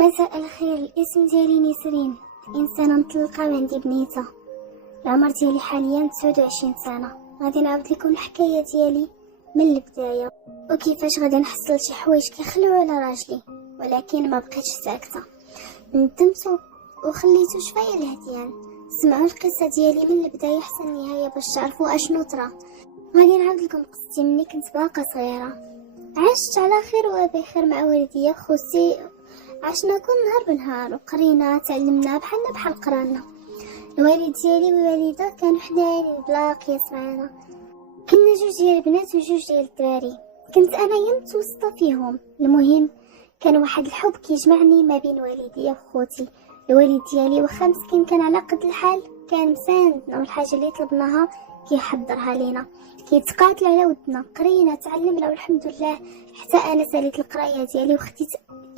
مساء الخير. الاسم ديالي نسرين، انسانه مطلقه وعندي بنيته. العمر ديالي حاليا 29 سنه. غادي نعاود لكم الحكايه ديالي من البدايه وكيفاش غادي نحصل شي حوايج كيخلعوا على راجلي، ولكن ما بقيتش ساكته، ندمت وخليته شويه الهديان. سمعوا القصه ديالي من البدايه حتى النهايه باش تعرفوا اشنو طرا. غادي نعاود لكم قصتي مني كنت باقا صغيره. عشت على خير وبخير مع والديا وخوتي، عشنا كل نهار بنهار وقرينا تعلمنا بحال قرانا. الوالد ديالي والوالده كانوا حنانين بلا قياس معانا. كنا جوج ديال البنات وجوج ديال الدراري، كنت انا متوسطه فيهم. المهم كان واحد الحب كيجمعني ما بين والديا وخوتي. الوالد ديالي واخا مسكين كان على قد الحال كان مساندنا، والحاجه اللي طلبناها كيحضرها لينا، كيتقاتل على ودنا. قرينا تعلمنا والحمد لله حتى انا ساليت القرايه ديالي وخديت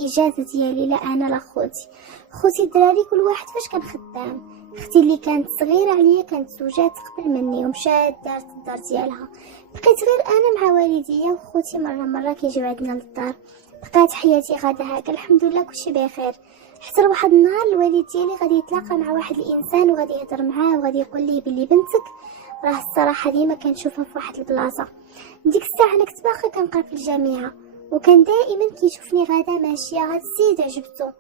اجازه ديالي، لا انا لا خوتي الدراري كل واحد فاش كان خدام. اختي اللي كانت صغيره عليا كانت زوجات قبل مني ومشات دارت الدار ديالها. بقيت غير انا مع والديا وخوتي، مره كيجيو عندنا للدار. بقات حياتي غادا هكا الحمد لله كلشي بخير، حتى واحد النهار الوالد ديالي غادي يتلاقى مع واحد الانسان وغادي يهضر معاه وغادي يقول ليه بلي بنتك راه الصراحه ديما كنشوفها في واحد البلاصه. ديك الساعه انا كنت باقا كنقرا في الجامعه، وكان دائما كيشوفني غادا ماشيه هاد السيد عجبته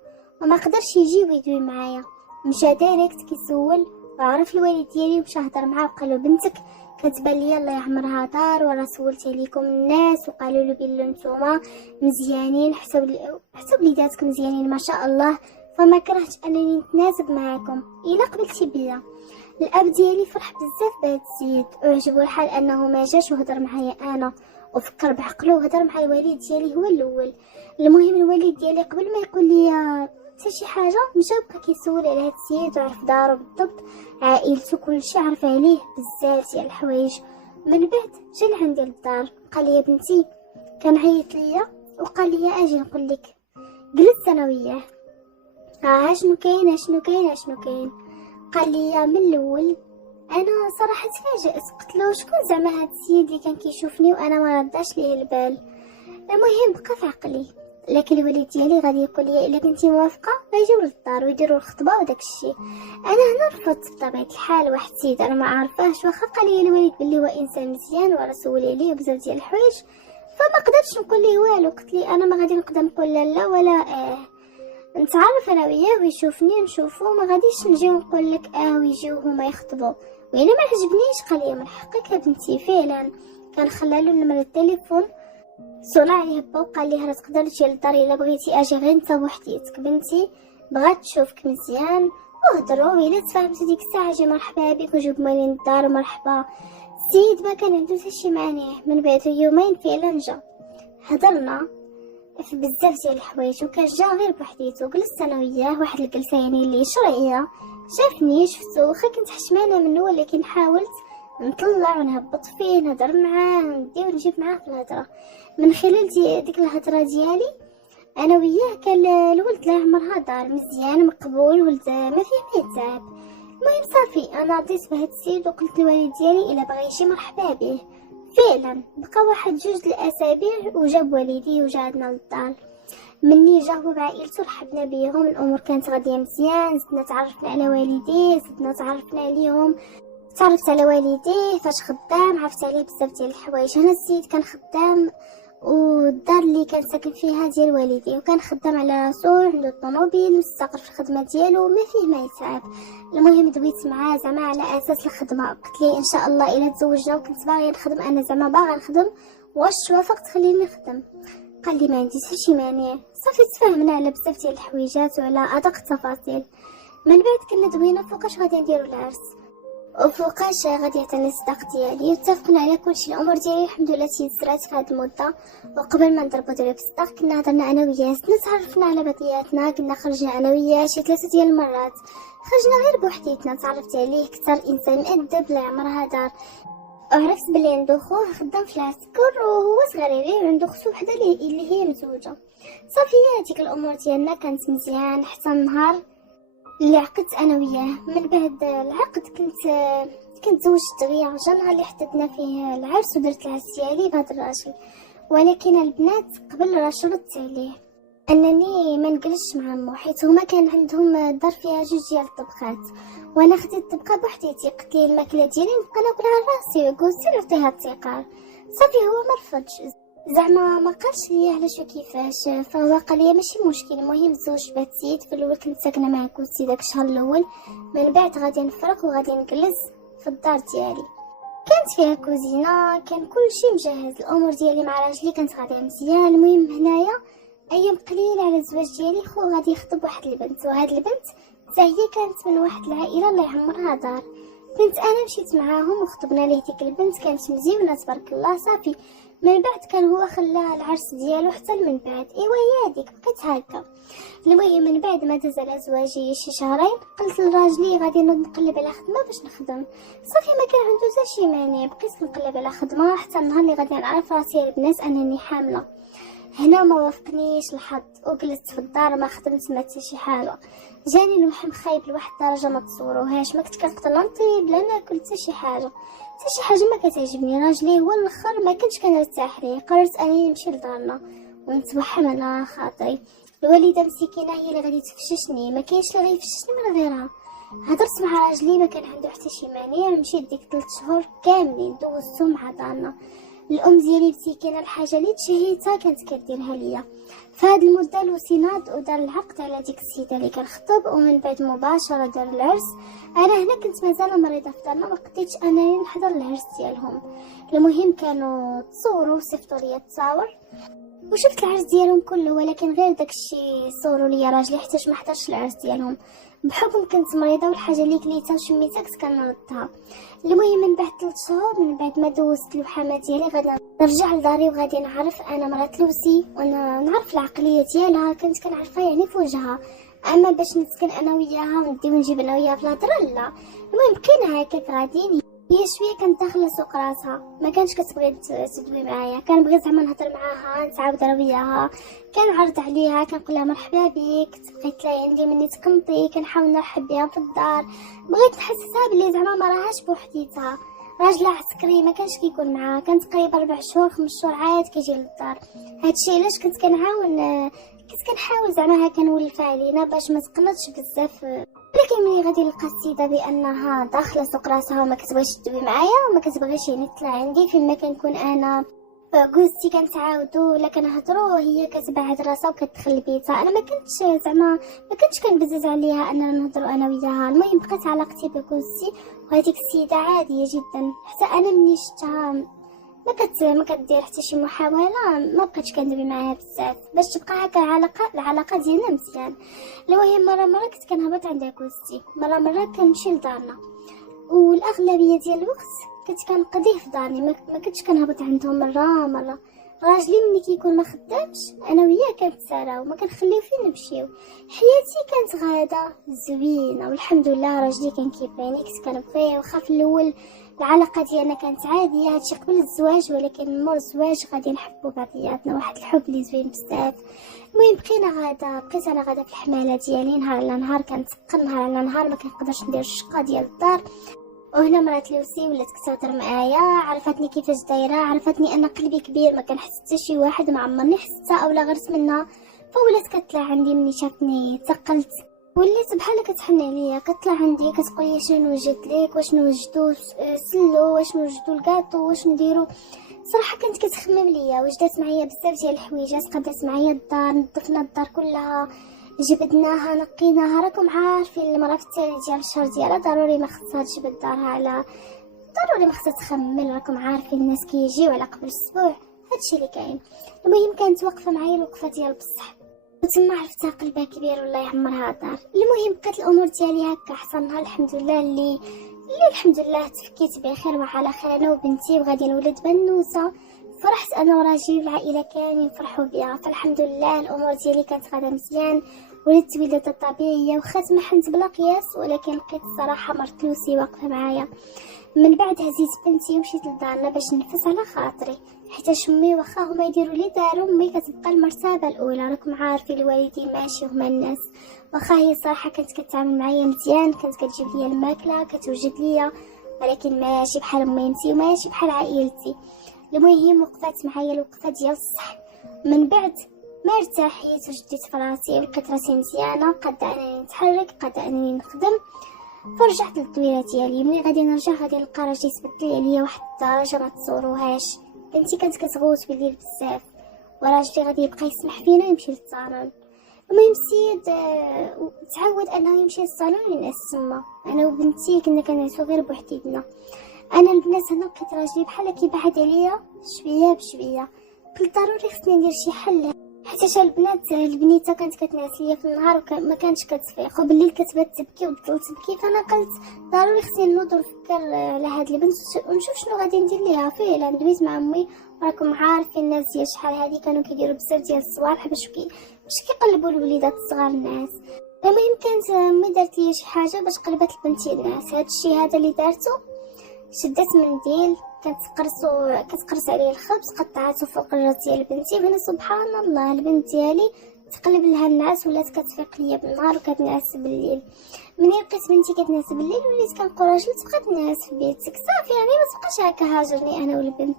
وما قدرش يجي ويدوي معايا. مشى دايركت كيسول وعرف الوالد ديالي ومشى هضر معاه وقال له بنتك كتبان لي الله يعمرها دار، وراه سولت عليكم الناس وقالوا له بلي نتوما مزيانين حتى وليداتكم مزيانين ما شاء الله، فما كرهتش انني نتناسب معاكم الا قبلتي بيا. الاب ديالي فرح بزاف بهاد السيد وعجبو الحال انه ما جاش وهضر معايا انا، وفكر بعقله وهضر مع الوالد ديالي هو الاول. المهم الوالد ديالي قبل ما يقول لي حتى شي حاجه مشى بقى كيسول على هاد السيد وعرف دارو بالضبط، عائلته كلشي عرف عليه بزاف ديال الحوايج. من بعد جا لعندي للدار قال لي يا بنتي، كان عيط ليا وقال لي اجي نقول لك. جلست انا وياه اشنو كاين. قال لي من الاول انا صراحه تفاجأت، قلت له شكون زعما هاد السيد اللي كان كيشوفني وانا ما رداش ليه البال. المهم بقى في عقلي، لكن الوالد ديالي غادي يقول لي الا كنتي موافقه غيجيو للدار ويديروا الخطبه وداك الشيء. انا هنا رفضت بطبيعه الحال. واحد السيد انا ما عارفاهش واخا قال لي الوالد بلي هو انسان مزيان وراه سول عليه بزاف ديال الحوايج، فما قدرتش نقول ليه والو. قلت لي انا ما غادي نقدر نقول لا ولا نتعرف انا وياه ويشوفني نشوفو، ما غاديش نجيو نقول لك ويجيو هما يخطبوا وانا ما عجبنيش. قال لي من حقك يا بنتي. فعلا كان خلى له نمره التليفون، صولا عليه با وقال لي راه تقدر تجي للدار الا بغيتي، اجي غير انت وحديتك بنتي بغات تشوفك مزيان وهضروا، الا تفاهمتوا ديك الساعه جي مرحبا بك وجوب مالين الدار ومرحبا. السيد ما كان عنده حتى شي مانع. من بعد يومين فعلا جا، هضرنا في بزاف ديال الحوايج وكان جا غير بوحديتو. جلست انا وياه واحد الجلسه يعني اللي شرعيه. شافني شفتو واخا كنت حشمانه منه، ولكن حاولت نطلع ونهبط فيه نهضر معاه ندي ونجيب معاه في الهضره. من خلال ديك الهضره ديالي انا وياه كان الولد لا عمرها دار مزيان مقبول، ولد ما فيه ما يتعب. المهم صافي انا عطيت بهاد السيد وقلت للوالد ديالي الا بغى يجي مرحبا به. فعلا بقى واحد جوج الاسابيع وجاب والدي وجا عندنا للدار. مني جا هو بعائلته رحبنا بيهم، الامور كانت غاديه مزيان. زدنا تعرفنا على والديه، زدنا تعرفنا عليهم، تعرفت على والديه فاش خدام، عرفت عليه بزاف ديال الحوايج. هنا السيد كان خدام والدار اللي كان ساكن فيها ديال والديه، وكان خدام على راسو عنده الطوموبيل مستقر في الخدمه ديالو ما فيه ما يتعب. المهم دويت معاه زعما على اساس الخدمه، قلت لي ان شاء الله الا تزوجنا وكنت باغيه نخدم انا زعما باغا نخدم واش توافق تخليني نخدم. قال لي ما عنديش حتى شي مانع. صافي تفاهمنا على بزاف ديال الحويجات وعلى ادق التفاصيل. من بعد كنا دوينا فوقاش غادي نديرو العرس وفوقاش غادي يعطيني الصداق ديالي، اتفقنا على كلشي. الامور ديالي الحمد لله تيسرات في هاد المده. وقبل ما نضربو دابا في الصداق كنا هضرنا انا وياه، تعرفنا على بعضياتنا، كنا خرجنا انا وياه شي 3 ديال المرات. خرجنا غير بوحديتنا، تعرفت عليه كثر انسان مؤدب لا عمرها دار. وعرفت بلي عنده خوه خدام في العسكر وهو صغير عليه وعنده اختو وحده اللي هي مزوجه. صافي هذيك الامور ديالنا كانت مزيان حتى النهار اللي عقدت انا وياه. من بعد العقد كنت زوجت دغيا. جا نهار اللي حددنا فيه العرس ودرت العرس ديالي بهذا الراجل، ولكن البنات قبل راه شرطت عليه انني ما نجلسش مع مو، حيت هما كان عندهم دار فيها جوج ديال الطبقات، وانا خديت الطبقه بوحديتي. قلت ليه الماكله ديالي نبقى ناكلها لراسي، قلت له نعطيها الثقار. صافي هو ما رفضش، زعما ما قالش لي علاش وكيفاش، فهو قال لي ماشي مشكل. المهم الزوج بات سيد. في الاول كنت ساكنه مع كوتي داك الشهر الاول، من بعد غادي نفرق وغادي نجلس في الدار ديالي. كانت فيها كوزينه، كان كلشي مجهز، الامور ديالي مع راجلي كانت غاديه مزيان. المهم هنايا ايام قليله على الزواج ديالي خو غادي يخطب واحد البنت، وهاد البنت حتى هي كانت من واحد العائله الله يعمرها دار. كنت انا مشيت معاهم وخطبنا ليه ديك البنت، كانت مزيونه تبارك الله. صافي من بعد كان هو خلى العرس ديالو حتى من بعد. ايوا هي هذيك بقيت هكا. المهم من بعد ما داز على زواجي شي شهرين، قلت لراجلي غادي نقلب على خدمه باش نخدم. صافي ما كان عنده حتى شي مانع، بقيت نقلب على خدمه حتى النهار اللي غادي نعرف راسي البنات انني حامله. هنا ما وافقنيش الحظ وجلست في الدار ما خدمت ما حتى شي حاجه. جاني اللحم خايب لواحد الدرجه ما تصوروهاش، ما كنت كنقدر نطيب لا ناكل حتى شي حاجه، حتى شي حاجه ما كتعجبني. راجلي هو الاخر ما كنتش كنرتاح ليه. قررت انني نمشي لدارنا ونتوحم على خاطري. الوالده مسكينه هي اللي غادي تفششني، ما كاينش اللي غيفششني من غيرها. هضرت مع راجلي ما كان عنده حتى شي مانع. مشيت ديك 3 شهور كاملين دوزتهم مع دارنا. الام ديالي مسكينه الحاجه اللي تشهيتها كانت كديرها ليا. فهاد المده لوسيناد ودار العقد على ديك السيده اللي كنخطب، ومن بعد مباشره دار العرس. انا هنا كنت مازال مريضه في دارنا، ما قديتش انني نحضر العرس ديالهم. المهم كانوا تصوروا وصيفطوا ليا التصاور وشفت العرس ديالهم كله، ولكن غير داكشي صوروا ليا راجلي حتىش ما حضرش العرس ديالهم بحكم كنت مريضه، والحاجه اللي كليتها وشميتها كنت كنردها. المهم من بعد 3 شهور من بعد ما دوزت الوحامه ديالي غادي نرجع لداري وغادي نعرف انا مرات لوسي، وانا نعرف العقليه ديالها كنت كنعرفها يعني في وجهها. اما باش نسكن انا وياها وندي ونجيب انا وياها في الهضره لا. المهم بقينا هكاك غاديين. هي شويه كانت داخله سوق راسها، ما كانش كتبغي تدوي معايا، كنبغي زعما نهضر معاها نتعاود انا وياها، كنعرض عليها كنقول لها مرحبا بك تبغي تلاقي عندي مني تقنطي، كنحاول نرحب بها في الدار. بغيت نحسسها بلي زعما ما راهاش بوحديتها. راجلها عسكري ما كانش كيكون معاها، كان تقريبا 4 شهور 5 شهور عاد كيجي للدار. هادشي علاش كنت كنحاول زعما هكا نولفها علينا باش ما تقنطش بزاف. ولكن ملي غادي نلقى السيده بانها داخله سوق راسها وما كتبغيش تدوي معايا وما كتبغيش يعني تطلع عندي فيما كنكون انا جوزتي، كنتعاودوا ولا كنهضروا وهي كتبعد راسها وكتدخل لبيتها، انا ما كنتش كنبزز عليها اننا نهضروا انا وياها. المهم بقيت علاقتي بجوزتي وهذيك السيده عاديه جدا، حتى انا مني شفتها ما كدير حتى شي محاوله ما بقيتش كندوي معاها بزاف باش تبقى هكا العلاقه ديالنا مزيان. المهم مره كنت كنهبط عند كوزتي، مره كنمشي لدارنا، والاغلبيه ديال الوقت كنت كنقضيه في داري، ما كنتش كنهبط عندهم مره. راجلي ملي كيكون ما خدامش انا وياه كنتساراو وما كنخليو فين نمشيو. حياتي كانت غاده زوينه والحمد لله. راجلي كان كيباني كنت كنبغيه، واخا في الاول العلاقه ديالنا كانت عاديه هادشي قبل الزواج، ولكن مور الزواج غادي نحبوا بعضياتنا واحد الحب اللي زوين بزاف. المهم بقيت انا غاده في الحماله ديالي نهار على نهار، كنتقن نهار على نهار ما كنقدرش ندير الشقه ديال الدار. وهنا مرات لوسي ولات كتهضر معايا، عرفتني كيفاش دايره، عرفتني ان قلبي كبير ما كنحس حتى شي واحد ما عمرني حسيتها اولا غرت منها، فولات كتطلع عندي مني شافني ثقلت وليت بحال كتحن عليا، كتطلع عندي كتقولي شنو وجدت ليك، واش نوجدو سلو، واش نوجدو الكاطو، واش نديرو. صراحه كانت كتخمم ليا، وجدات معايا بزاف ديال الحويجات، قادت معايا الدار، نظفنا الدار كلها، جبدناها نقيناها. راكم عارفين المراه في التالي ديال الشهر ديالها ضروري ما خصها تجبد دارها، على ضروري ما خصها تخمل، راكم عارفين الناس كيجيو على قبل اسبوع، هادشي اللي كاين. المهم كانت واقفه معايا الوقفه ديال بصح، وتما عرفتها قلبها كبير والله يعمرها دار. المهم بقات الامور ديالي هكا حصلنا الحمد لله اللي الحمد لله تفكيت بخير وعلى خير انا وبنتي، وغادي نولد بنوسه. فرحت انا وراجلي والعائله كاملين فرحوا بيها، فالحمد لله الامور ديالي كانت غادا مزيان. ولدت ولادة طبيعيه واخا تمحنت بلا قياس، ولكن لقيت الصراحه مرت لوسي واقفه معايا. من بعد هزيت بنتي ومشيت لدارنا باش ننفس على خاطري، حيت امي واخا هما يديروا لي دارهم امي كتبقى المرتبه الاولى. راكم عارفين الوالدين ماشي هما الناس، واخا هي صراحه كانت كتعامل معايا مزيان، كانت كتجيب لي الماكله كتوجد ليا، ولكن ماشي بحال ميمتي وماشي بحال عائلتي. المهم وقفات معايا الوقفه ديال الصح. من بعد ما ارتاحيت وجديت فراسي ولقيت راسي مزيانه قادة انني نتحرك قادة انني نخدم. فرجعت للدويره ديالي. ملي غادي نرجع غادي نلقى راجلي تبدل عليا واحد الدرجه ما تصوروهاش. بنتي كانت كتغوت بالليل بزاف وراجلي غادي يبقى يسمح فينا يمشي للصالون. المهم السيد تعود انه يمشي للصالون للناس تما. انا وبنتي كنا كنعسو غير بوحدينا. انا البنات هنا لقيت راجلي بحال كيبعد عليا شويه بشويه. قلت ضروري خصني ندير شي حل حيت البنات البنيته كانت كتنعس ليا في النهار وما كانتش كتفيق وبالليل كتبات تبكي وتضل تبكي. فانا قلت ضروري خصني نوض ونفكر على هاد البنت ونشوف شنو غادي ندير ليها. فعلا دويت مع امي وراكم عارفين الناس ديال شحال هادي كانوا كيديروا بزاف ديال الصوالح باش كيقلبوا الوليدات الصغار الناس. المهم كانت امي دارت لي شي حاجه باش قلبت لبنتي الناس. هادشي هذا اللي دارته شدت منديل كتقرص عليه الخبز قطعته فوق الراس ديال بنتي. وانا سبحان الله البنت ديالي تقلب لها النعاس ولات كتفيق ليا بالنهار وكتنعس بالليل. ملي لقيت بنتي كتنعس بالليل وليت كنقول راجلي تبقى تنعس في بيتك صافي يعني ما تبقاش هكا هاجرني انا والبنت.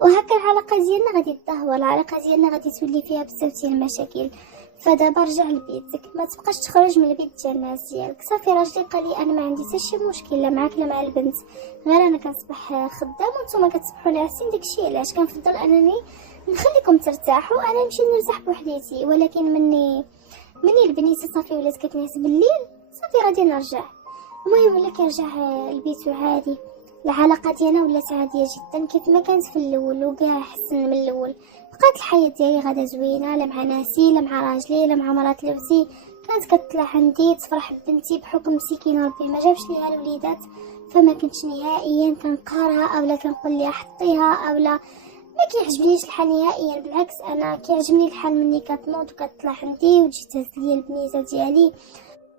وهكا العلاقه ديالنا غادي تدهور. العلاقه ديالنا غادي تولي فيها بزاف ديال المشاكل. فدابا رجع لبيتك ما تبقاش تخرج من البيت ديال الناس ديالك. صافي راجلي قال لي انا ما عندي حتى شي مشكل لا معاك لا مع البنت غير انا كنصبح خدام وانتم كتصبحوا ناعسين. داكشي علاش كنفضل انني نخليكم ترتاحوا انا نمشي نرتاح بوحديتي. ولكن مني البنيته صافي ولات كتنعس بالليل صافي غادي نرجع. المهم ولا كيرجع لبيتو عادي. العلاقه ديالنا ولات عاديه جدا كيف ما كانت في الاول وكاع احسن من الاول. بقات الحياه ديالي غادا زوينه لا مع ناسي لا مع راجلي لا مع مرات لوزي. كانت كتطلع عندي تفرح بنتي بحكم مسكين ربي ما جابش ليها الوليدات. فما كنتش نهائيا كنقهرها اولا كنقول لها حطيها اولا ما كيعجبنيش الحال نهائيا. بالعكس انا كيعجبني الحال مني كتنوض وكتطلع عندي وتجي تهز ليا البنيته ديالي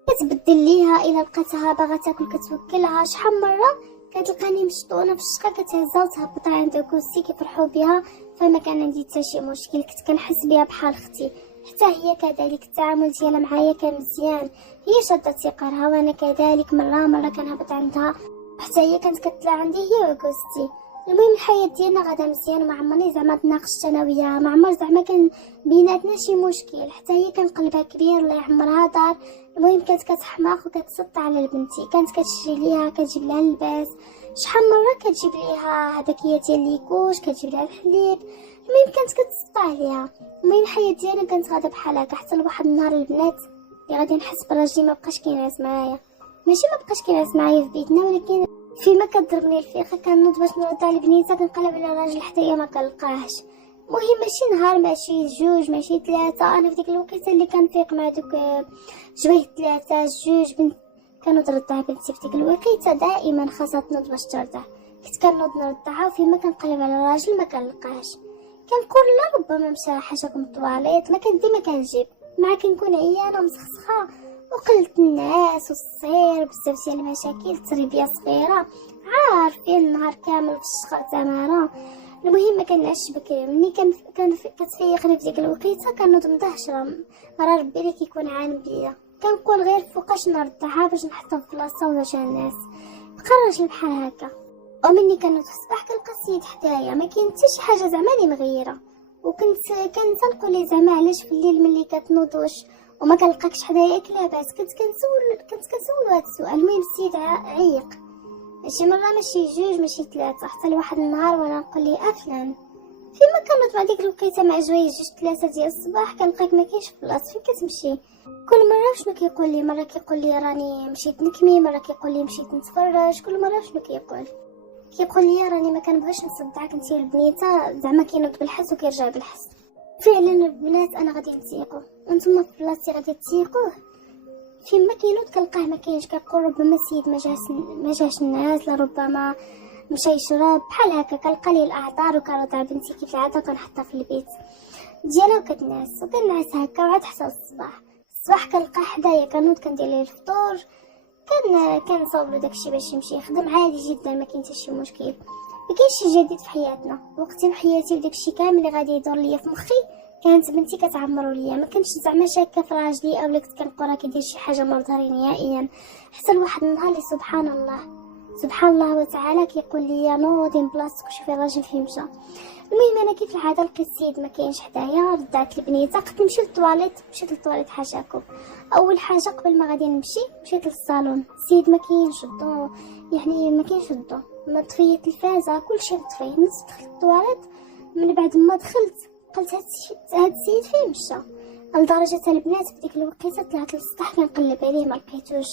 كتبدل ليها الا لقيتها باغا تاكل كتوكلها. شحال مره كتلقاني مشطونه في الشقه كتهزها وتهبطها عند الكرسي كيفرحوا بها. فما كان عندي حتى شي مشكل كنت كنحس بها بحال اختي. حتى هي كذلك التعامل ديالها معايا كان مزيان. هي شاده ثقرها وانا كذلك. مره كنهبط عندها حتى هي كانت كتطلع عندي هي وكوستي. المهم الحياه ديالنا غادا مزيان ما عمرني زعما تناقشت انا وياها. ما عمر زعما كان بيناتنا شي مشكل. حتى هي كان قلبها كبير الله يعمرها دار. المهم كانت كتحماق وكتسط على البنتي. كانت كتشري ليها كتجيب لها اللباس. شحال مره كتجيب ليها هداكيه ديال ليكوش كتجيب لها الحليب. المهم كانت كتسط عليها. المهم الحياه ديالنا كانت غادا بحال هكا حتى لواحد النهار البنات اللي غادي نحس براجلي ما بقاش كينعس معايا. ماشي ما بقاش كينعس معايا في بيتنا ولكن فيما كضربني الفيقه كنوض باش نرد على البنيته كنقلب على الراجل حتى هي ما كنلقاهش. المهم ماشي نهار ماشي جوج ماشي ثلاثه. انا في ديك الوقيته اللي كنفيق مع دوك جويه ثلاثه جوج بنت كنوض نرضع بنتي. في ديك الوقيته دائما خاصها تنوض باش ترضع. كنت كنوض نرضعها وفيما كنقلب على الراجل ما كنلقاهش. كنقول لا ربما مشى حاجه من الطواليت. ما ديما كنجيب مع كنكون عيانه ومسخسخه وقلة الناس والصير بزاف ديال المشاكل التربيه صغيره عارفين النهار كامل في الشقه تماره. المهم ما كنعش بكري. ملي كتفيقني في ديك الوقيته كنوض مدهشره. راه ربي اللي كيكون عالم بيا. كنقول غير فوقاش نرضعها باش نحطها في بلاصه ولا شي الناس. بقى الراجل بحال هكا. ومني كنوض في الصباح كنلقى السيد حدايا ما كاين حتى شي حاجه زعما لي مغيره. وكنت تنقول ليه زعما علاش في الليل ملي كتنوض وما كنلقاكش حدايا لاباس. كنت كنسول هذا السؤال. المهم السيد عيق ماشي مره ماشي جوج ماشي ثلاثه حتى لواحد النهار وانا نقول ليه فلان فيما كنوض مع ديك الوقيته مع جويه جوج ثلاثه ديال الصباح كنلقاك ما كاينش في بلاصه فين كتمشي. كل مره شنو كيقول لي؟ مره كيقول لي راني مشيت نكمي مره كيقول لي مشيت نتفرج. كل مره شنو كيقول لي راني ما كنبغيش نصدعك انت البنيته زعما كينوض بالحس وكيرجع بالحس. فعلا البنات انا غادي نتيقوا وانتم في بلاصتي غادي تيقوه. فيما كينوض كنلقاه ما كاينش. كنقول ربما السيد ما جاش الناس لربما مشى يشرب بحال هكا. كنلقى ليه الاعذار وكنرضع بنتي كيف العاده كنحطها في البيت ديالها وكتنعس هكا وعاد حتى الصباح كنلقاه حدايا. كنوض كندير ليه الفطور كنصاوبلو داكشي باش يمشي يخدم عادي جدا. ما كاين حتى شي مشكل. ما كاينش شي جديد في حياتنا. وقتي وحياتي وداكشي كامل اللي غادي يدور ليا في مخي كانت بنتي كتعمروا ليا. ما كنتش زعما شاكه في راجلي اولا كنت كنقول راه كيدير شي حاجه ما ظهري نهائيا. حتى لواحد النهار اللي سبحان سبحان الله وتعالى كيقول لي نوضي من بلاصتك وشوفي الراجل فين مشى. المهم انا كيف العاده لقيت السيد ما كاينش حدايا، ردات البنيته قلت نمشي للطواليت. مشيت للطواليت حاشاكم. اول حاجه قبل ما غادي نمشي مشيت للصالون، السيد ما كاينش الضو، يعني ما كاينش الضو، ما طفيه التلفازه كلشي مطفي. نزلت دخلت للطواليت، من بعد ما دخلت قلت هاد السيد فين مشى، لدرجه البنات في ديك الوقيته طلعت للسطح كنقلب عليه ما لقيتوش.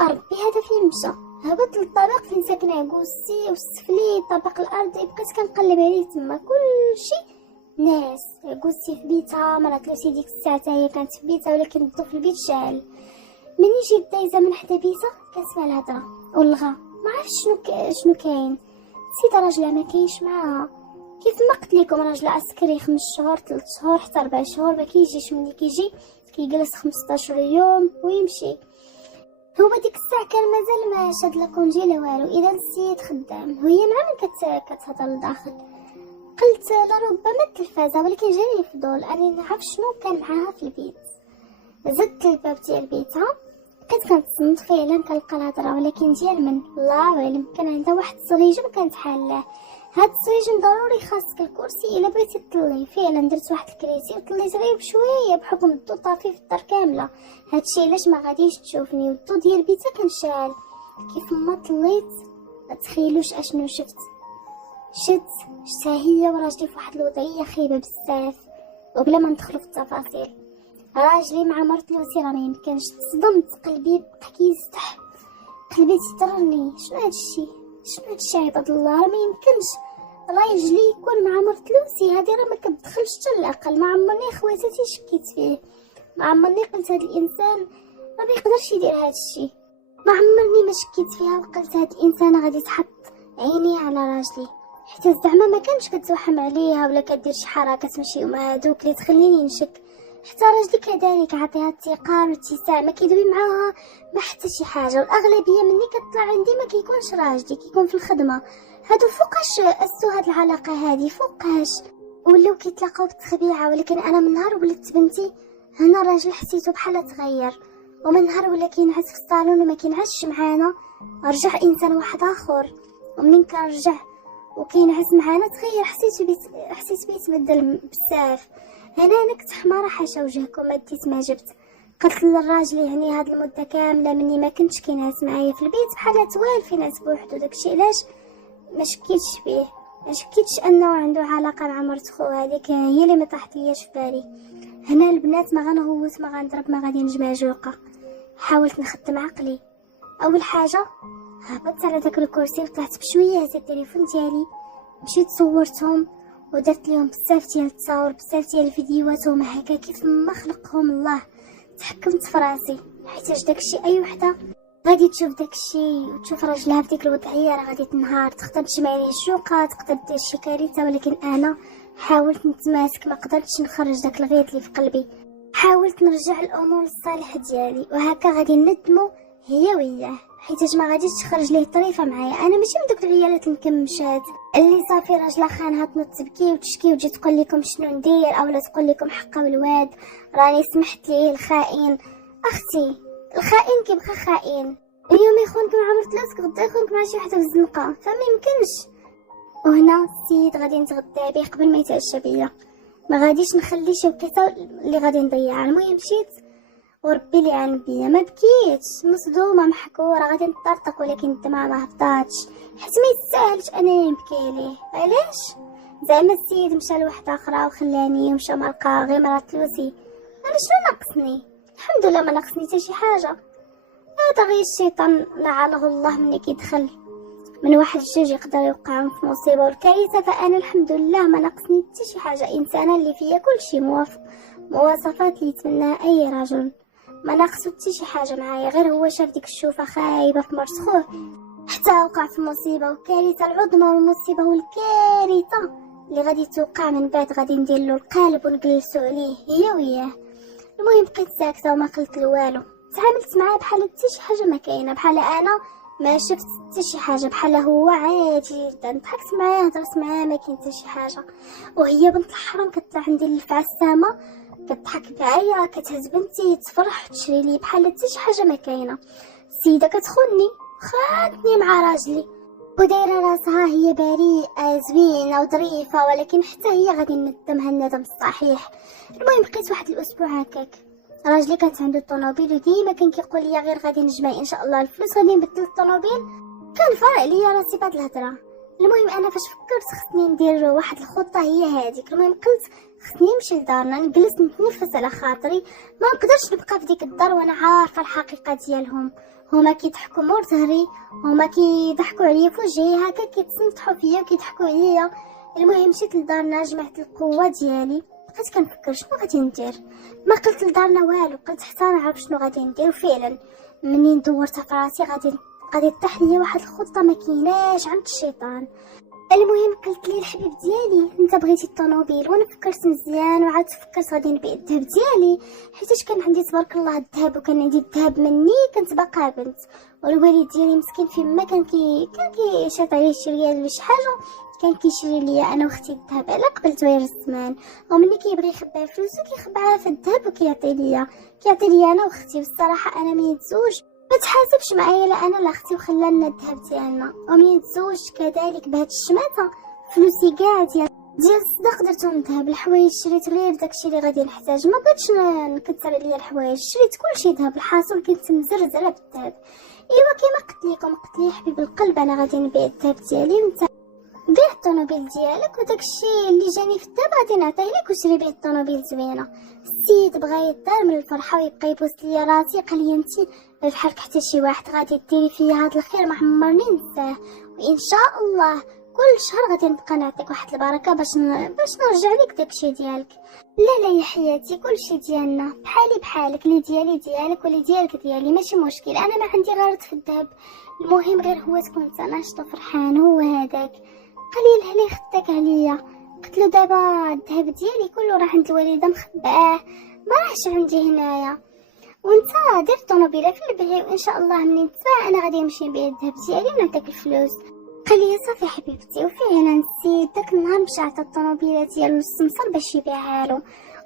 ربي هذا فين مشى. هبط للطابق فين ساكنه عكوزتي والسفلي الطابق الارضي، بقيت كنقلب عليه تما كلشي ناس. عكوزتي في بيتها، مرات لوسي ديك الساعه هي كانت في بيتها ولكن الضو في البيت شاعل. مني جيت دايزه من حدا بيتها كنسمع الهضره واللغا، ما عرفتش شنو كاين. السيده راجلها ما كاينش معاها، كيف ما قلت لكم راجل عسكري 5 شهور 3 شهور حتى 4 شهور ما كيجيش. ملي كيجي كيجلس 15 يوم ويمشي. هو ديك الساعه كان مازال ما شاد لا كونجي لا والو، اذا السيد خدام وهي مع من كتهضر لداخل. قلت لربما التلفازه، ولكن جاني الفضول اني نعرف شنو كان معاها في البيت. زدت الباب ديال بيتها، بقيت كنتصنت فعلا كنلقى الهضره، ولكن ديال من الله اعلم. كان عندها واحد الصريجم كانت حاله. هاد الصريجم ضروري خاصك الكرسي الا بغيتي تطلي. فعلا درت واحد الكريسي وطليت غير بشويه بحكم الضو طافي في الدار كامله. هادشي علاش ما غاديش تشوفني، والضو ديال بيتها كان شاعل. كيف ما طليت ما تخيلوش اشنو شفت هي وراجلي في واحد الوضعيه خايبه بزاف. وبلا ما ندخلو في التفاصيل، راجلي مع مرت لوسي راه ما يمكنش. تصدمت، قلبي بقى كيستح، قلبي تيضرني. شنو هادشي عباد الله، راه ما يمكنش راجلي يكون مع مرت لوسي. هادي راه ما كتدخلش حتى العقل. ما عمرني خواتاتي شكيت فيه، ما عمرني قلت هاد الانسان ما بيقدرش يدير هادشي. ما عمرني ما شكيت فيها وقلت هاد الانسانه غادي تحط عيني على راجلي، حتى زعما ما كانش كتوحم عليها ولا كدير شي حركات ماشي هما هادوك اللي تخليني نشك. حتى راجلي كذلك عطيها الثقه والاتساع، ما كيدوي معاها ما حتى شي حاجه. والاغلبيه مني كطلع عندي ما كيكونش راجلي، كيكون في الخدمه. هادو فوقاش اسو هاد العلاقه هادي، فوقاش ولاو كيتلاقاو بالتخبيعه. ولكن انا من نهار ولدت بنتي هنا الراجل حسيتو بحال تغير، ومن نهار ولا كينعس في الصالون وما كينعسش معانا رجع انسان واحد اخر. ومنين كنرجع وكينعس معانا تغير، حسيت بيه تبدل بزاف. هنا انا كنت حماره حاشا وجهكم ما ديت ما جبت. قلت للراجل يعني هاد المده كامله مني ما كنتش كينعس معايا في البيت بحال توالف ينعس بوحدو. داكشي علاش ما شكيتش فيه، ما شكيتش انه عنده علاقه مع مرت خو. هذيك هي اللي ما طاحت لياش في بالي. هنا البنات ما غنغوت ما غنضرب ما غادي نجمع جوقه. حاولت نخدم عقلي. اول حاجه هبطت على داك الكرسي وطلعت بشويه هزيت التليفون ديالي، مشيت صورتهم ودرت ليهم بزاف ديال التصاور بزاف ديال الفيديوهات هما هكا كيف ما خلقهم الله. تحكمت في راسي حيت داكشي اي وحده غادي تشوف داكشي وتشوف راجلها في ديك الوضعيه راه غادي تنهار، تقدر تجمع ليه الشوقه، تقدر دير شي كارثه. ولكن انا حاولت نتماسك، ما قدرتش نخرج داك الغيط اللي في قلبي. حاولت نرجع الامور للصالح ديالي، وهكا غادي ندمو هي وياه، حيت ما غاديش تخرج ليه طريفه معايا. انا ماشي من دوك العيالات المكمشات اللي صافي راجلها خانها تنوض تبكي وتشكي وتجي تقول لكم شنو ندير، اولا تقول لكم حقه بالواد راني سمحت ليه. الخائن اختي، الخائن كيبقى خائن. اليوم يخونك مع مرت لاسك غدا يخونك مع شي وحده في الزنقه، فما يمكنش. وهنا السيد غادي نتغدى به قبل ما يتعشى بيا، ما غاديش نخلي شي وقيته اللي غادي نضيعها. المهم مشيت وربي اللي عن بيا ما بكيتش، مصدومه محكوره غادي نطرطق، ولكن الدمعه ما هبطاتش حيت ما يستاهلش انني نبكي عليه. علاش؟ زعما السيد مشى لواحده اخرى وخلاني ومشى ما لقى غير مرات لوسي. انا شنو ناقصني؟ الحمد لله ما ناقصني حتى شي حاجه. هذا غير الشيطان لعنه الله ملي كيدخل من واحد الجوج يقدر يوقعهم في مصيبه والكارثه. فانا الحمد لله ما ناقصني حتى شي حاجه، انسانه اللي فيا كلشي مواصفات اللي يتمناها اي رجل. ما ناقصو حتى شي حاجه معايا، غير هو شاف ديك الشوفه خايبه في مرت خوه حتى وقع في مصيبه والكارثه العظمى. والمصيبه والكارثه اللي غادي توقع من بعد غادي ندير له القالب ونجلسو عليه هي وياه. المهم بقيت ساكته وما قلت له والو، تعاملت معاه بحال حتى شي حاجه ما كاينه، بحال انا ما شفت حتى شي حاجه، بحال هو عادي جدا. ضحكت معاه هضرت معاه ما كاين حتى شي حاجه. وهي بنت الحرام كطلع عندي اللف على السما كتضحك معايا كتهز بنتي تفرح وتشري لي بحال حتى شي حاجه ما كاينه. السيده كتخونني خاتني مع راجلي ودايره راسها هي بريئه زوينه وظريفه، ولكن حتى هي غادي ندمها الندم الصحيح. المهم بقيت واحد الاسبوع هكاك، راجلي كانت عنده الطوموبيل وديما كان كيقول لي غير غادي نجمع ان شاء الله الفلوس غادي نبدل الطوموبيل، كان فارق ليا راسي بهاد الهضره. المهم انا فاش فكرت خصني ندير واحد الخطه هي هذيك، المهم قلت خصني نمشي لدارنا نجلس نتنفس على خاطري، ما نقدرش نبقى في ديك الدار وانا عارفه الحقيقه ديالهم. هما كيضحكوا مور ظهري، هما كيضحكوا عليا في وجهي هكا، كيتسنطحوا فيا وكيضحكوا عليا. المهم مشيت لدارنا جمعت القوه ديالي، بقيت كنفكر شنو غادي ندير. ما قلت لدارنا والو، قلت حتى نعرف شنو غادي ندير. وفعلا منين دورتها في راسي غادي طيح ليا واحد الخطه ما كايناش عند الشيطان. المهم قلت لي الحبيب ديالي انت بغيتي الطوموبيل، وانا فكرت مزيان وعاد فكرت غادي نبيع الذهب ديالي، حيت كان عندي تبارك الله الذهب وكان عندي الذهب مني كنت باقا بنت، والوالد ديالي مسكين فيما كان كيشاط عليه يشري لي شي حاجه، كان كيشري لي انا واختي الذهب على قبل توير الزمان، ومني كيبغي يخبى فلوسو كيخبعها في الذهب وكيعطي ليا انا واختي. والصراحه انا ملي نتزوج ما تحاسبش معايا لا انا لا اختي وخلالنا الذهب ديالنا، ومنين نتزوج كذلك بهاد الشماته فلوسي كاع ديال الصداق درتهم ذهب. الحوايج شريت غير داكشي اللي غادي نحتاج، ما بغيتش نكثر عليا الحوايج، شريت كلشي ذهب. الحاصل كنت مزرزره بالذهب. ايوا كيما قلت لي حبيب القلب انا غادي نبيع الذهب ديالي، وانت بيع الطوموبيل ديالك، وداكشي اللي جاني في الذهب غادي نعطيه لك وشري بيه الطوموبيل زوينه. السيد بغا يطير من الفرحه ويبقى يبوس ليا راسي، قال لي انت بحالك حتى شي واحد غادي ديري فيا هاد الخير ما عمرني ننساه، وان شاء الله كل شهر غادي نبقى نعطيك واحد البركه باش نرجع لك داكشي ديالك. لا يا حياتي كلشي ديالنا، بحالي بحالك، اللي ديالي ديالك واللي ديالك ديالي، ماشي مشكل، انا ما عندي غرض في الذهب، المهم غير هو تكون انت ناشط وفرحان، هو هذاك. قال لي الهلي خدك عليا. قلت له دابا الذهب ديالي كله راه عند الوالده مخباه، ما راحش عندي هنايا، وانت دير الطوموبيله في البيع وان شاء الله منين تباع انا غادي نمشي نبيع الذهب ديالي ونعطيك الفلوس. قال لي صافي حبيبتي. وفعلا نسيت داك النهار مشى عطا الطوموبيله ديالو للسمسار باش يبيعها له،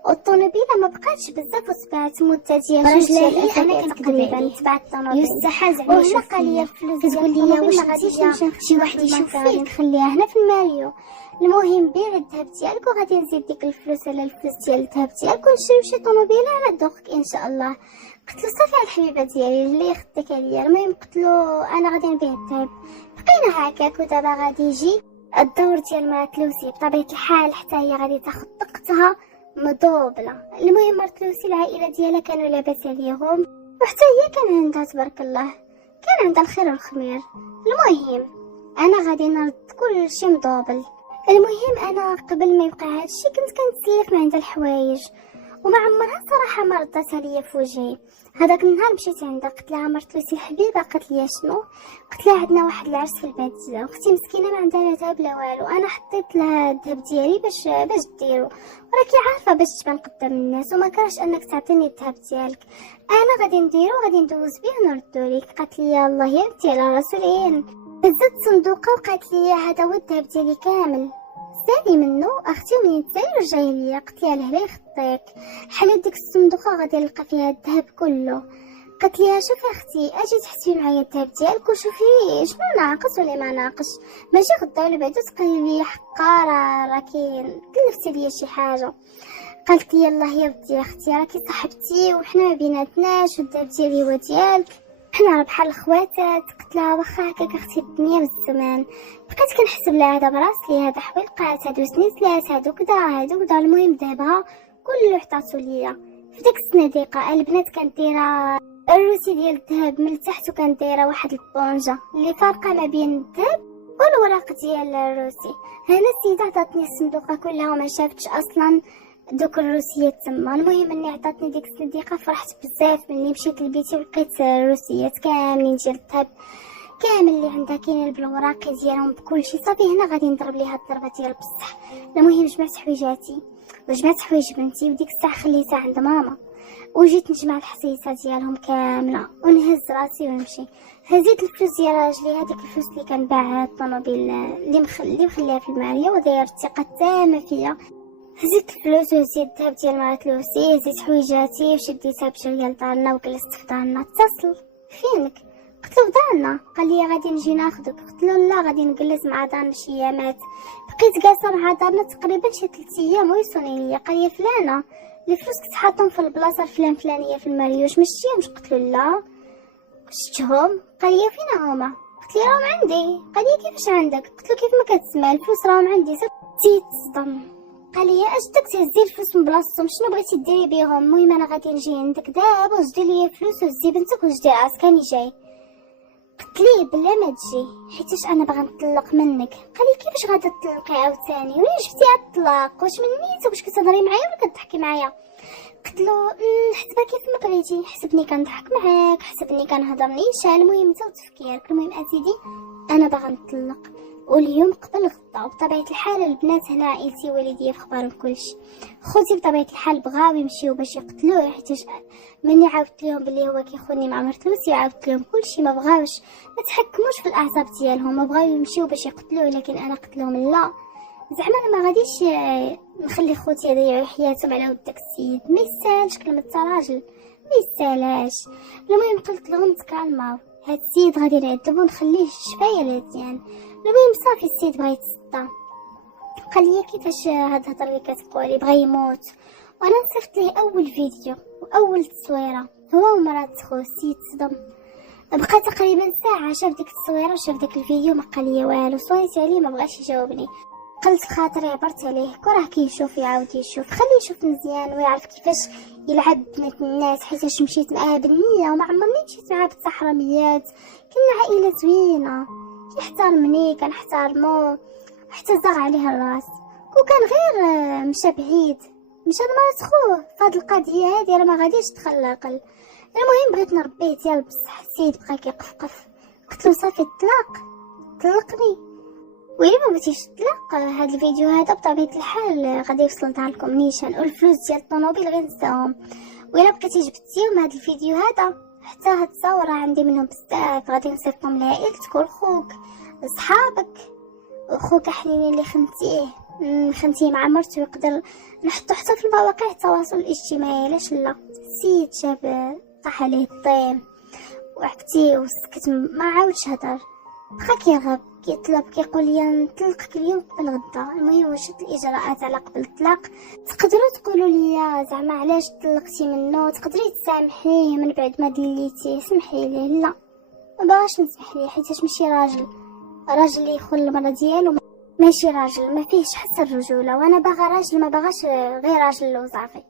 والطوموبيله ما بقاتش بزاف وتباعت مده ديال رجلي انا تقريبا تبعت الطوموبيل يستحاز عليا. وهنا قال لي الفلوس كتقول لي واش غادي نمشي شي واحد يشوف فيك نخليها هنا في الماريو. المهم بيع الذهب ديالك وغادي نزيد ديك الفلوس على الفلوس ديال الذهب ديالك ونشريو شي طوموبيله على ذوقك ان شاء الله. قلت له صافي الحبيبه ديالي اللي خدك عليا. المهم قلت له انا غادي نبيع الذهب. بقينا هكاك، ودابا غادي يجي الدور ديال مرات لوسي بطبيعه الحال، حتى هي غادي تاخذ طاقتها مدوبله. المهم مرات لوسي العائله ديالها كانوا لاباس عليهم، وحتى هي كان عندها تبارك الله كان عندها الخير والخمير. المهم انا غادي نرد كل شيء مدوبل. المهم انا قبل ما يوقع هادشي كنت كنتسلف من عند الحوايج، وما عمرها صراحه ما ردتها ليا في وجهي. هذاك النهار مشيت عندها قلت لها مرت لوسي الحبيبه، قالت لي شنو؟ قلت لها عندنا واحد العرس في البيت، اختي مسكينه ما عندها لا ذهب لا والو، انا حطيت لها الذهب ديالي باش ديرو، وراكي عارفه باش تبان قدام الناس وما كرهش انك تعطيني الذهب ديالك، انا غادي نديرو وغادي ندوز بيه ونردو ليك. قالت لي الله يا بنتي على راس العين. هزت الصندوقه وقالت لي هذا هو الذهب ديالي كامل، سالي منه اختي منين تسالي رجعي ليا. قلت لها لهلا يخطيك. حلت ديك الصندوقه غادي نلقى فيها الذهب كله. قالت لي شوفي اختي اجي تحسبي معايا الذهب ديالك وشوفي شنو ناقص ولا ما ناقص، ماشي غدا ولا بعدا تقولي لي حقاره راكي كلفتي ليا شي حاجه. قالت لي يلاه يا ودي اختي راكي صاحبتي وحنا ما بيناتناش والذهب ديالي هو ديالك، حنا بحال الخواتات. قلت لها واخا هكاك اختي الدنيا بالزمان. بقيت كنحسب لها هذا براسي هذا حويلقات هادو سنيسلات هادو كدا. المهم دابا كله عطاتو ليا. في ديك السناديقه البنات كانت دايره الروسي ديال الذهب من التحت، وكانت دايره واحد البونجه اللي فارقه ما بين الذهب والوراق ديال الروسي. هنا السيده عطاتني الصندوقه كلها وما شافتش اصلا دوك الروسيات تما. المهم اني عطاتني ديك الصديقه فرحت بزاف ملي مشيت لبيتي ولقيت الروسيات كاملين ديال الذهب كامل اللي عندها كاينين بالوراق ديالهم بكلشي. صافي هنا غادي نضرب ليها الضربه ديال بصح. المهم جمعت حويجاتي وجمعت حوايج بنتي، وديك الساعه خليتها عند ماما وجيت نجمع الحصيصه ديالهم كامله ونهز راسي ونمشي. هزيت الفلوس ديال راجلي، هذيك الفلوس اللي كان باعها الطوموبيل اللي مخليها في الماليه وداير الثقه تامه فيا. هزيت الفلوس وهزيت الذهب ديال مرات لوسي، هزيت حويجاتي وشديتها بجريه لدارنا وجلست في دارنا. اتصل فينك؟ قلت له دارنا، قال لي غادي نجي ناخذك. قلت له لا، غادي نجلس مع دارنا شي ايامات. بقيت جالسه مع دارنا تقريبا شي 3 ايام ويصوني ليا، قال لي فلانه الفلوس كنت حاطهم في البلاصه الفلانيه في المريوش، مش شتيهمش؟ قلت له لا شفتهم. قال لي فين هما؟ قلت له راهم عندي. قال لي كيفاش عندك؟ قلت له كيف ما كتسمع، الفلوس راهم عندي. سيت صدم، قال لي اش بدك تهزي الفلوس من بلاصتهم؟ شنو بغيتي ديري بيهم؟ المهم انا غادي نجي عندك دابا وجدي لي فلوس وهزي بنتك وجدي راسك راني جاي. قلت ليه بلا ما تجي حيتاش انا باغا نطلق منك. قال لي كيفاش غادا تطلقي عاوتاني؟ وين شفتي هاد الطلاق؟ واش من نيتك؟ واش كتهضري معايا ولا كتضحكي معايا؟ قلت له حسبها كيف ما بغيتي، حسبني كنضحك معاك، حسبني كنهضر نيشان، المهم انت وتفكيرك. المهم اسيدي انا باغا نطلق، واليوم قبل غدا. وبطبيعه الحال البنات هنا عائلتي والديا في خبارهم كلشي. خوتي بطبيعه الحال بغاو يمشيو باش يقتلوه، حيتاش مني عاودت لهم بلي هو كيخوني مع مرتلوسي، عاودت لهم كلشي، ما بغاوش، ما تحكموش في الاعصاب ديالهم، ما بغاو يمشيو باش يقتلوه. لكن انا قلت لهم لا، زعما انا ما غاديش نخلي خوتي يضيعوا حياتهم على ود داك السيد، ما يستاهلش كلمه راجل، ما يستاهلاش. المهم قلت لهم تكالماو، هاد السيد غادي نعذبو ونخليه شفايه لهزيان. المهم صافي السيد بغا يتصدى، قال لي كيفاش هاد الهضره اللي كتقولي، بغا يموت. وانا نصيفط ليه اول فيديو واول تصويره هو ومرات خوه. السيد صدم، بقى تقريبا ساعه شاف ديك التصويره وشاف داك الفيديو، ما قال لي والو. صويت عليه ما بغاش يجاوبني، قلت خاطري عبرت عليه كره كيشوف يعاود يشوف، خليه يشوف مزيان ويعرف كيفاش يلعب بنات الناس. حيتاش مشيت معاه بالنيه وما عمرني مشيت معاه بالتحرميات، كنا عائله زوينه، كيحترمني كنحترمو، حتى زاغ عليه الراس. وكان غير مشى بعيد، مشى لمرات خوه فهاد القضيه هادي راه ما غاديش تدخل العقل. المهم بغيت نربيه ديال بصح. السيد بقى كيقفقف، قلت له صافي الطلاق، طلقني. وإلا ما بغيتيش تطلق هاد الفيديو هذا بطبيعه الحال غادي يوصلها لكم نيشان، والفلوس ديال الطوموبيل غير نساهم. وإلا بقيتي جبتيهم هاد الفيديو هذا حتى هاد التصاور عندي منهم بزاف، غادي نصيفطهم لعائلتك ولخوك لصحابك. وخوك حنيني اللي خنتيه مع مرتو يقدر نحطو حتى في المواقع التواصل الاجتماعي، علاش لا؟ السيد شاف طاح عليه الطين وعبتيه وسكت، ما عاودش هضر، بقى كيرغب كيطلب كيقول لي نطلقك اليوم قبل غدا. المهم وشدت الاجراءات على قبل الطلاق. تقدروا تقولوا لي زعما علاش طلقتي منه؟ تقدري تسامحيه من بعد ما دليتيه؟ سمحي ليه. لا ما باغاش نسمح ليه، حيت ماشي راجل اللي يخون المراه ديالو، ماشي راجل، ما فيهش حتى الرجوله. وانا باغا راجل، ما باغاش غير راجل وصافي،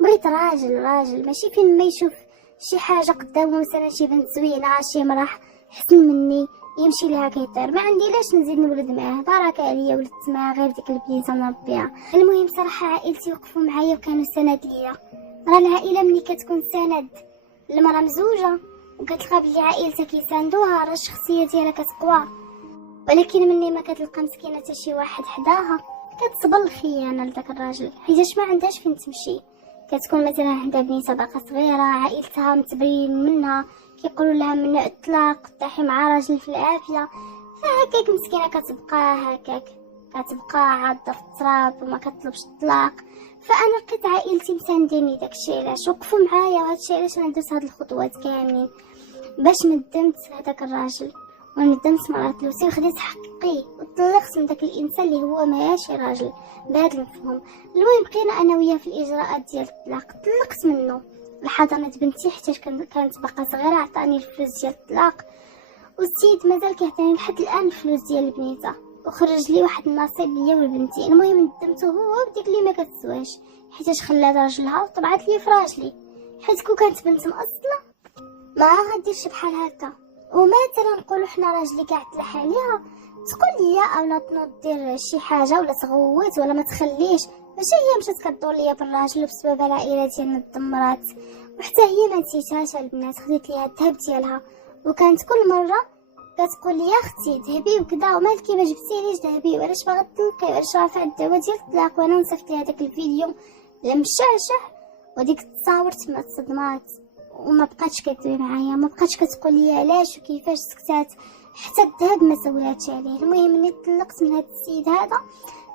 بغيت راجل ماشي فين ما يشوف شي حاجه قدامه، مثلا شي بنت زوينه شي مراه حسن مني يمشي لها كيطير. ما عندي لاش نزيد نولد معاه، بارك عليا ولدت معاه غير ديك البنيته نربيها. المهم صراحه عائلتي وقفوا معايا وكانوا سند ليا. راه العائله ملي كتكون سند المراه مزوجه وكتلقى بلي عائلتها كيساندوها، راه الشخصيه ديالها كتقوى. ولكن ملي ما كتلقى مسكينه حتى شي واحد حداها كتصبر الخيانه لداك الراجل، حيتاش ما عندهاش فين تمشي. كتكون مثلا عندها بنيته باقا صغيره، عائلتها متبرين منها، كيقولوا لها ممنوع الطلاق، طاحي مع راجل في العافيه، فهكاك مسكينه كتبقى هكاك، كتبقى عاضه في التراب وما كتطلبش الطلاق. فانا لقيت عائلتي مسانديني داكشي علاش وقفوا معايا، وهادشي علاش انا درت هاد الخطوات كاملين باش ندمت هداك الراجل وندمت مرات لوسي وخديت حقي وطلقت من داك الانسان اللي هو ماشي راجل بهذا المفهوم. المهم بقينا انا وياه في الاجراءات ديال الطلاق، طلقت منه لحضانه بنتي حيت كانت باقا صغيره، عطاني الفلوس ديال الطلاق، والسيد مازال كيعطيني لحد الان الفلوس ديال البنيته، وخرج لي واحد النصيب ليا ولبنتي. المهم ندمته هو بديك اللي ما كتسواش، حيتاش خلات راجلها وطبعت لي في راجلي، حيت كون كانت بنت مأصله ما غاديرش بحال هكا. ومثلا نقولوا حنا راجلي كاع تلح عليها تقول لي اولا تنوض دير شي حاجه ولا تغوت ولا ما تخليش، ماشي هي مشات كدور ليا بالراجل وبسبب العائله ديالنا تدمرات. وحتى هي ما نسيتهاش البنات، خديت ليها الذهب ديالها، وكانت كل مره كتقول لي يا اختي ذهبي وكذا، ومالكي ما جبتيليش ذهبي، وعلاش باغا تطلقي، وعلاش رافعه الدعوه ديال الطلاق. وانا نصيفط ليها داك الفيديو لمشعشع وديك التصاور تما تصدمات وما بقاتش كتدوي معايا، ما بقاتش كتقول لي علاش وكيفاش، سكتات حتى الذهب ما سولاتش عليه. المهم ملي طلقت من هذا السيد هذا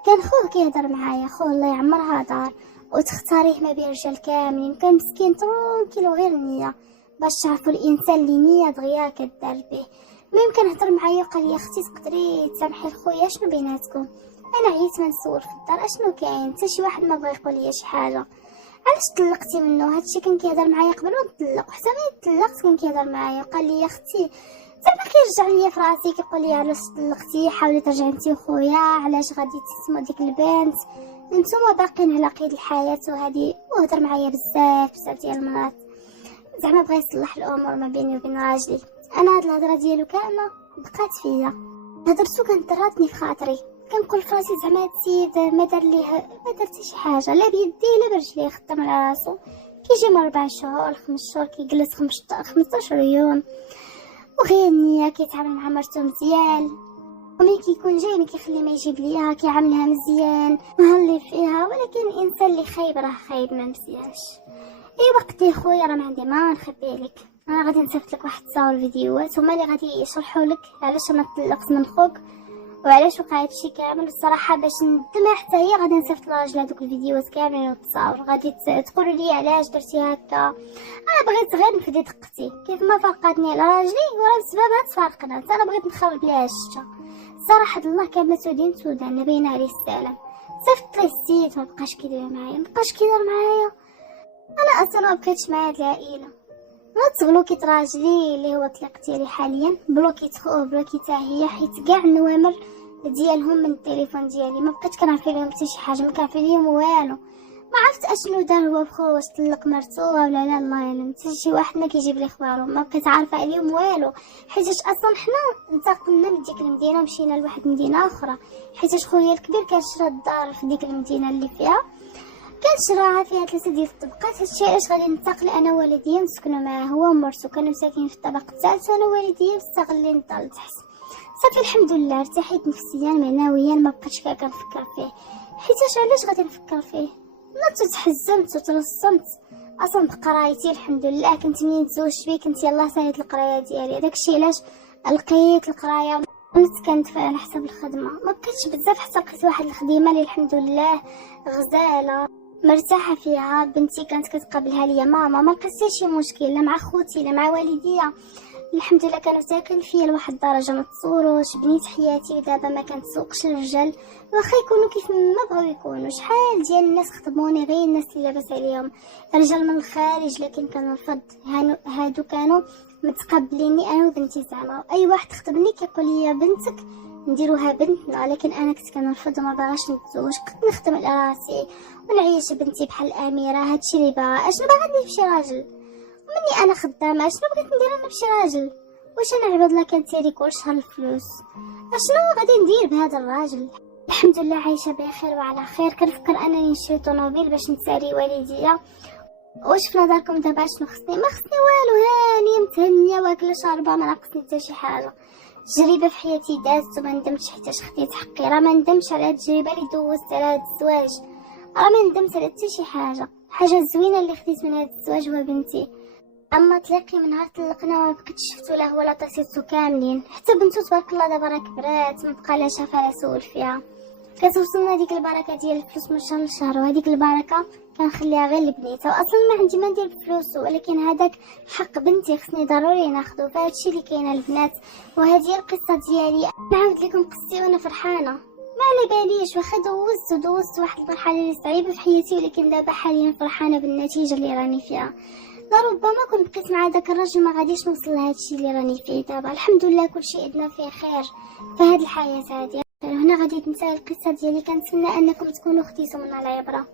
كان خوه كيهضر معايا، خوه الله يعمرها دار وتختاريه ما بين رجال كاملين، كان مسكين طونكيل وغير النيه باش تعرفوا الانسان اللي نيه دغيا كدار به. ممكن هضر معايا وقال لي اختي تقدري تسامحي لخويا شنو بيناتكم؟ انا عييت ما نسول في الدار اشنو كاين، حتى شي واحد ما بغى يقول لي شي حاجه. علاش طلقتي منه؟ هادشي كان كيهضر معايا قبل ما نطلق، حتى ملي طلقت كان كيهضر معايا وقال لي يا اختي زعما كيرجع ليا في راسي كيقول لي علاش طلقتي، حاولي ترجعي انت وخويا، علاش غادي تسمو ديك البنت، نتوما باقيين على قيد الحياه وهادي. وهضر معايا بزاف ديال المرات، زعما بغى يصلح الامور ما بيني وبين راجلي. انا هاد الهضره ديالو كامله بقات فيا، هضرتو كانت ضراتني في خاطري، كنقول في راسي زعما هاد السيد ما دار ليه ما دار حتى شي حاجه، لا بيديه لا برجليه، خدام على راسو، كيجي من 4 شهور 5 شهور كيجلس 15 يوم وغير النيه، كيتعامل مع مرتو مزيان، وملي كيكون جاي ما كيخلي ما يجيب ليها، كيعاملها مزيان مهلي فيها. ولكن الانسان اللي خايب راه خايب ما مزيانش. اي وقت يا خويا راه ما عندي ما نخبي لك، انا غادي نصيفط لك واحد التصاور فيديوهات هما اللي غادي يشرحوا لك علاش انا طلقت من خوك وعلاش وقع هادشي كامل. الصراحه باش ندمها حتى هي غادي نصيفط لراجل هذوك الفيديوهات كاملين والتصاور، غادي تقولوا لي علاش درتي هكا. انا بغيت غير نفدي دقتي كيف ما فرقاتني على راجلي وراه بسببها تفارقنا، انا بغيت نخرب ليها الشتا. صراحه الله كامله سودين سودان نبينا عليه السلام. صيفط ليه السيد ما بقاش كيدير معايا، ما بقاش كيدير معايا. انا اصلا ما بقيتش مع هاد العائله، غتبلوكيت راجلي اللي هو طليق ديالي حاليا، بلوكيت خوه بلوكيتها هي، حيت كاع النوامر ديالهم من التليفون ديالي ما بقيت كنعرف ليهم حتى شي حاجه، ما كنعرف ليهم والو. ما عرفت اشنو دار هو بخوه، واش طلق مرتو ولا لا، الله يعلم. حتى شي واحد ما كيجيب لي خبارهم، ما بقيت عارفه عليهم والو، حيتاش اصلا حنا انتقلنا من ديك المدينه ومشينا لواحد المدينه اخرى، حيتاش خويا الكبير كان شرا الدار في ديك المدينه اللي فيها، كان شراها فيها 3 ديال الطبقات. هادشي علاش غادي ننتقل انا ووالديا نسكنوا معاه، هو ومرتو كانوا ساكنين في الطابق الثالث، وانا ووالديا مستغلين الدار لتحت. صافي الحمد لله ارتحيت نفسيا معنويا، ما بقيتش كنفكر فيه، حيتاش علاش غادي نفكر فيه؟ ما تحزمت وترسمت اصلا بقرايتي الحمد لله. كنت منين تزوجت بيه كنت يلاه ساليت القرايه ديالي، داكشي علاش لقيت القرايه كنت على حسب الخدمه، ما بقيتش بزاف حتى لقيت واحد الخديمه اللي الحمد لله غزاله مرتاحه فيها. بنتي كانت كتقابلها ليا ماما، ما لقيت شي مشكل لا مع خوتي لا مع والديا، الحمد لله كانوا ساكن فيا لواحد الدرجه ما تصوروش. بنيت حياتي ودابا ما كنتسوقش الرجال، واخا يكونوا كيف ما بغاو يكونوا. شحال ديال الناس خطبوني غير الناس اللي لاباس عليهم رجال من الخارج، لكن كنرفض. هادو كانوا متقبليني انا وبنتي زعما، اي واحد خطبني كيقول لي يا بنتك نديروها بنتنا، لكن انا كنت كنرفض وما باغاش نتزوج. كنت نخدم على راسي ونعيش بنتي بحال الاميره، هادشي اللي باغا. اشنو باغا ندير فشي راجل مني انا خدامه؟ اشنو بغيت ندير انا بشي راجل؟ واش انا عباد الله كنتيري كل شهر الفلوس؟ اشنو غادي ندير بهذا الراجل؟ الحمد لله عايشه بخير وعلى خير. كنفكر انني نشري طوموبيل باش نسالي والديا. واش في نظركم دابا شنو خصني؟ ما خصني والو، هانيه متهنيه واكله شاربه، ما ناقصني حتى شي حاجه. تجربه في حياتي دازت وما ندمتش حيتاش خديت حقي. راه ما ندمش على هاد التجربه اللي دوزت على هاد الزواج، راه ما ندمت على حتى شي حاجه. الحاجه الزوينه اللي خديت من هاد الزواج هو بنتي. اما طليقي من نهار طلقنا ما بقيتش شفتو لا هو لا طيسيتو كاملين، حتى بنتو تبارك الله دابا راه كبرات، ما بقى لها شافه لا سول فيها. كتوصلنا ديك البركه ديال الفلوس من شهر لشهر، وهذيك البركه كنخليها غير لبنيتها. واصلا ما عندي ما ندير بفلوس، ولكن هذاك حق بنتي خصني ضروري ناخذه. فهادشي اللي كاين البنات، وهذه القصه ديالي. نعاود لكم قصتي وانا فرحانه، ما على باليش واخا دوزت واحد المرحله اللي صعيبه في حياتي، ولكن دابا حاليا فرحانه بالنتيجه اللي راني فيها. لربما كنت بقيت مع داك الراجل ما غاديش نوصل لهادشي اللي راني فيه دابا. الحمد لله كلشي عندنا فيه خير في هاد الحياه هادي. هنا غادي تنتهي القصه ديالي، كنتمنى انكم تكونوا خديتوا منها العبره.